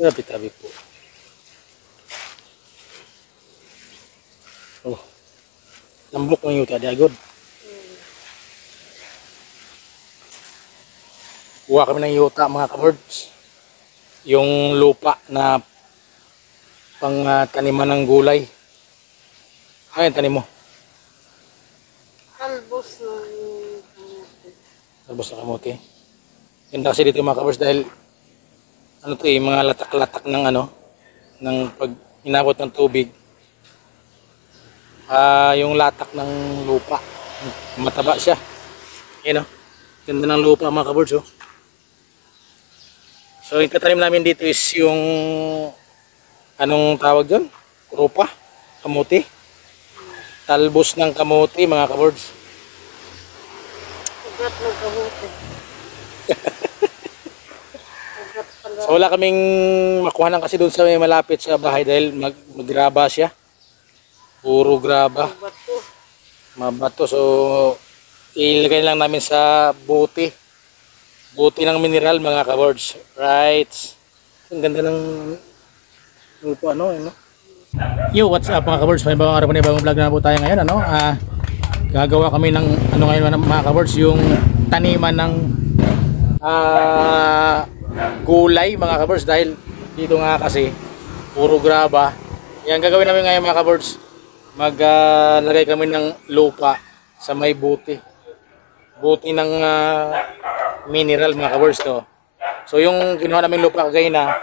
Tabi-tabi po. Oh. Lambok ng yuta, diagod. Kuha kami ng yuta mga kabords. Yung lupa na pang taniman ng gulay. Ano yung tanim mo? Talbos ng kamote. Talbos ng kamote. Ganda kasi dito mga kabords dahil ano to eh, mga latak-latak ng ano, ng pag inabot ng tubig. Yung latak ng lupa. Mataba siya. Yan o. Ganda ng lupa mga kabords oh. So yung tatanim namin dito is yung anong tawag doon? Rupa, kamote. Talbos ng kamote mga kabords. Ugat ng kamote. So wala kaming makuhanan kasi doon sa may malapit sa bahay dahil maggraba siya. Puro graba. Mabato. So ilagay lang namin sa buti. Buti ng mineral mga kabords. Right. Ang ganda ng lupa ano. Yo, what's up mga kabords? May bagong araw po na bagong vlog na po tayo ngayon. Gagawa kami ng ano ngayon mga kabords, yung taniman ng gulay mga kabords dahil dito nga kasi puro graba. Yan gagawin namin ngayon mga kabords. Maglagay kami ng lupa sa may buti. Buti ng mineral mga kabords to. So yung kinuha namin lupa kagaya na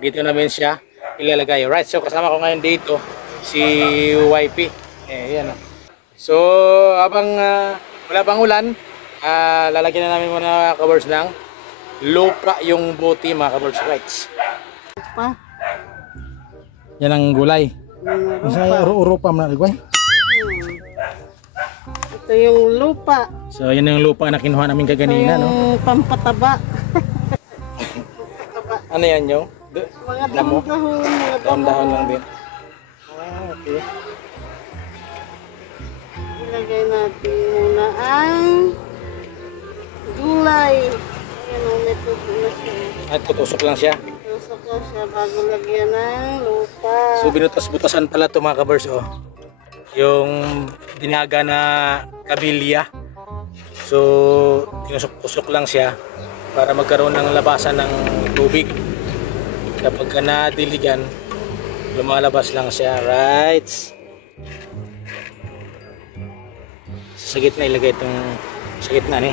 dito namin siya ilalagay. Right, so kasama ko ngayon dito si YP. Yan. So habang wala pang ulan, lalagyan na namin muna kabords ng lupa yung buti mga kabords. Right. Pa? Yan ang gulay. Sa uro-urupa mo na ligway. Ito yung lupa. So yan yung lupa na kinuha namin kaganina, no? Yung pampataba. Ano yan yung? Mga dahon-dahon. Mga Dahon-dahon lang din. Okay. Ilagay natin muna ang gulay. Ayan o, may tubo na siya. At tutusok lang siya. Tusok lang siya bago lagyan ng lupa. So binutas-butasan pala ito mga kabers, oh. Yung dinaga na kabilya. So tinusok-tusok lang siya para magkaroon ng labasan ng tubig. Kapag ka nadiligan, lumalabas lang siya. Right. Sa gitna ilagay itong sa gitna ni.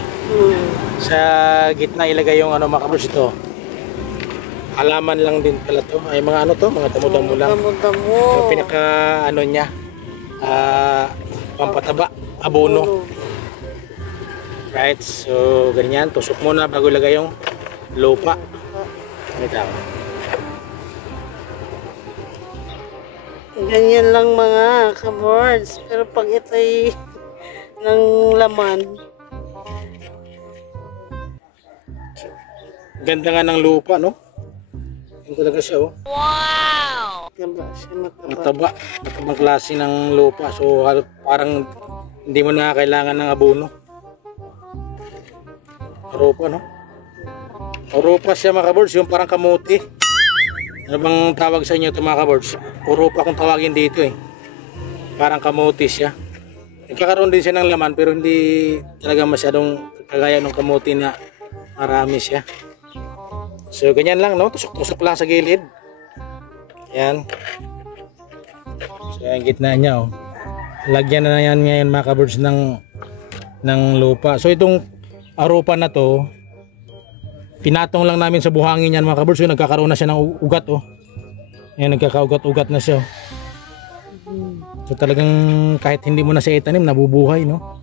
Sa gitna ilagay yung ano mga kabers ito. Halaman lang din pala to. Ay mga ano to, mga damo-damo lang. Damo-damo. Yung pinaka ano niya, pampataba, abono. Right, so ganyan, tusok muna bago ilagay yung lupa. Ganyan lang mga kabords. Pero pag ito'y ng laman, ganda nga ng lupa, no? Yan talaga siya, oh. wow! Mataba siya, mataba. Mataba, matabang klase ng lupa. So parang hindi mo na kailangan ng abono. Arupa, no? Arupa siya mga kabords, yung parang kamuti. Ano bang tawag sa inyo ito mga kabords? Arupa kung tawagin dito eh. Parang kamuti siya. Nagkakaroon din siya ng laman pero hindi talaga masyadong kagaya ng kamuti na marami siya. So ganyan lang, no? Tusok-tusok lang sa gilid. Yan. So ang gitna niya, oh. Lagyan na yan ngayon mga kabords ng lupa. So itong arupa na to, pinatong lang namin sa buhangin yan mga kabords. So nagkakaroon na siya ng ugat, oh. Yan, nagkakaugat-ugat na siya, oh. So talagang kahit hindi mo na siya itanim, nabubuhay, no?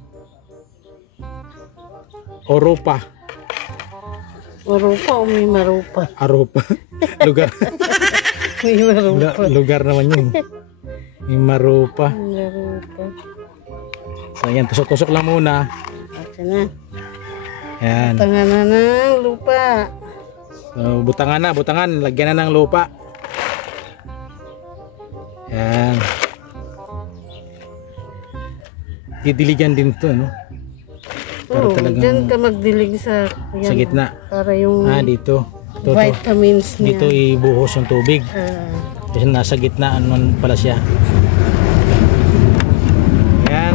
Arupa. Arupa o may marupa? Arupa. Lugar. May marupa. Lugar naman yun. May marupa. Marupa. So yan, tusok-tusok lang muna. Okay na. Yan. Butangan na ng lupa. So butangan na, butangan. Lagyan na ng lupa. Yan. Didiligan din to, no? Para Oo, talagang dyan ka magdilig sa sa gitna. Para yung Dito. Vitamins niya. dito ibuhos yung tubig. Kasi nasa gitna naman pala siya. Ayan.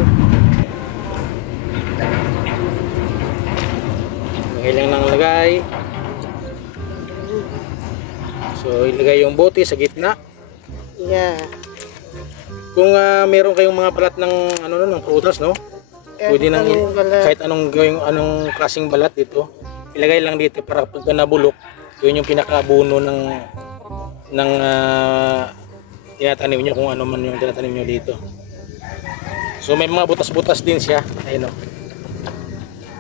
Ngayon lang lagay. So ilagay yung bote sa gitna. Yeah. Kung meron kayong mga balat ng ng prutas, no? Pwede nang kahit anong klaseng balat dito. Ilagay lang dito para pag nabulok, yun yung pinakaabuno ng tinatanim nyo, kung ano man yung tinatanim nyo dito. So may mga butas-butas din siya. Ayun, no?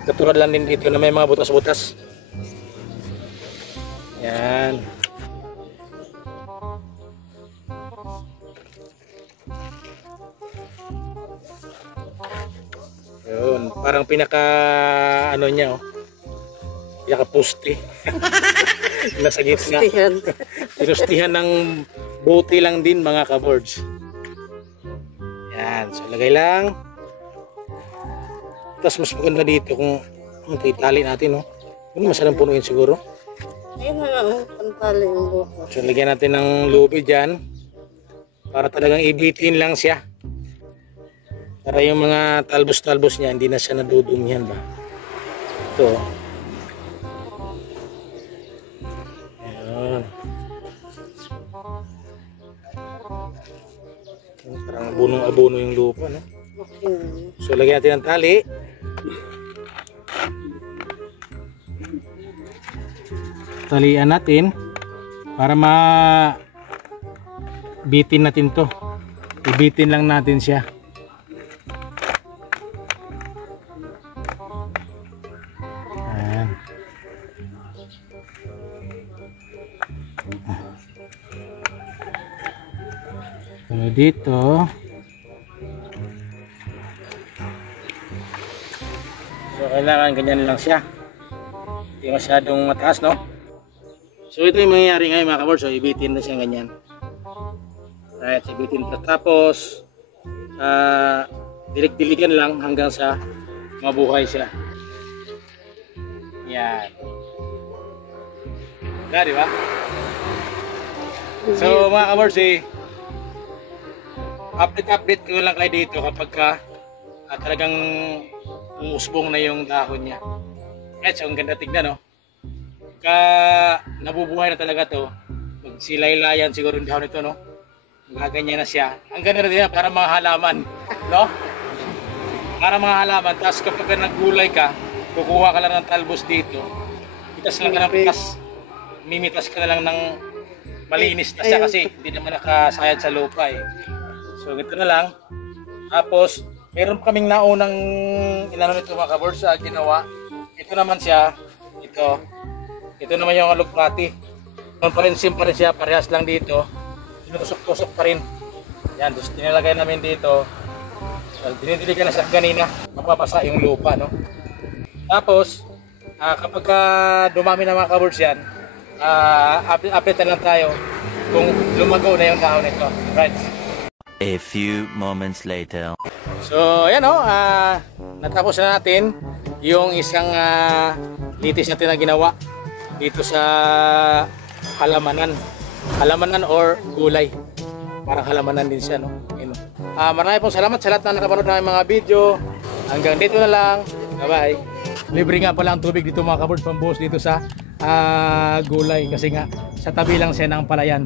Katulad lang din dito na may mga butas-butas. Yan. Yun, parang pinaka niya, pinaka poste. Nasa gitna. Pinustihan ng bote lang din mga kaboards. Yan, so lagay lang. Tapos mas maganda dito kung itali natin, no? Hindi masalang punuin siguro. Ayun na nga, pantali yung buko. So lagyan natin ng lube dyan para talagang ibitin lang siya. Para yung mga talbos-talbos niya hindi na siya nadudumihan ba. Ito. Ayan. Parang abunong-abuno yung lupa, no? So lagyan natin ng tali. Talian natin para bitin natin to. Ibitin lang natin siya. Ayan. So dito kailangan ganyan lang siya. Hindi masyadong mataas, no? So ito yung mangyayari ngayon mga kaboards. So ibitin na siya ganyan. Right, ibitin pa. Tapos dilig-diligan lang hanggang sa mabuhay siya. Yan. Di ba? So mga kaboards, update ko lang kayo dito kapag talagang umusbong na yung dahon niya. Right, so ang ganda tignan, no? Nabubuhay na talaga to, magsilaylayan siguro yung dahon nito, no? Magaganyan na siya. Ang ganda na din para mga halaman, no? Para mga halaman. Tapos kapag naggulay ka, kukuha ka lang ng talbos dito, pitas lang ka ng pitas, mimitas ka na lang ng malinis na siya kasi hindi naman nakasayad sa lupa eh. So ito na lang. Tapos meron kaming naunang nito mga kaboards ginawa. Ito naman siya, ito naman yung alugbati. Sim pa rin siya, parehas lang dito. Tinutusok-tusok pa rin. Yan, tapos tinilagay namin dito. Dinidiligan na siya kanina, mapapasa yung lupa, no? Tapos, kapag dumami na mga kaboards yan, update na lang tayo kung lumago na yung dahon nito. Right. A few moments later. So, ayan, no? Natapos na natin yung isang litis natin na ginawa dito sa halamanan or gulay. Parang halamanan din siya, no? Marami pong salamat sa lahat na nakapanood ng mga video. Hanggang dito na lang. Bye bye. Libre nga pala ang tubig dito mga kaboards, pambuhos dito sa gulay kasi nga sa tabi lang siya ng palayan.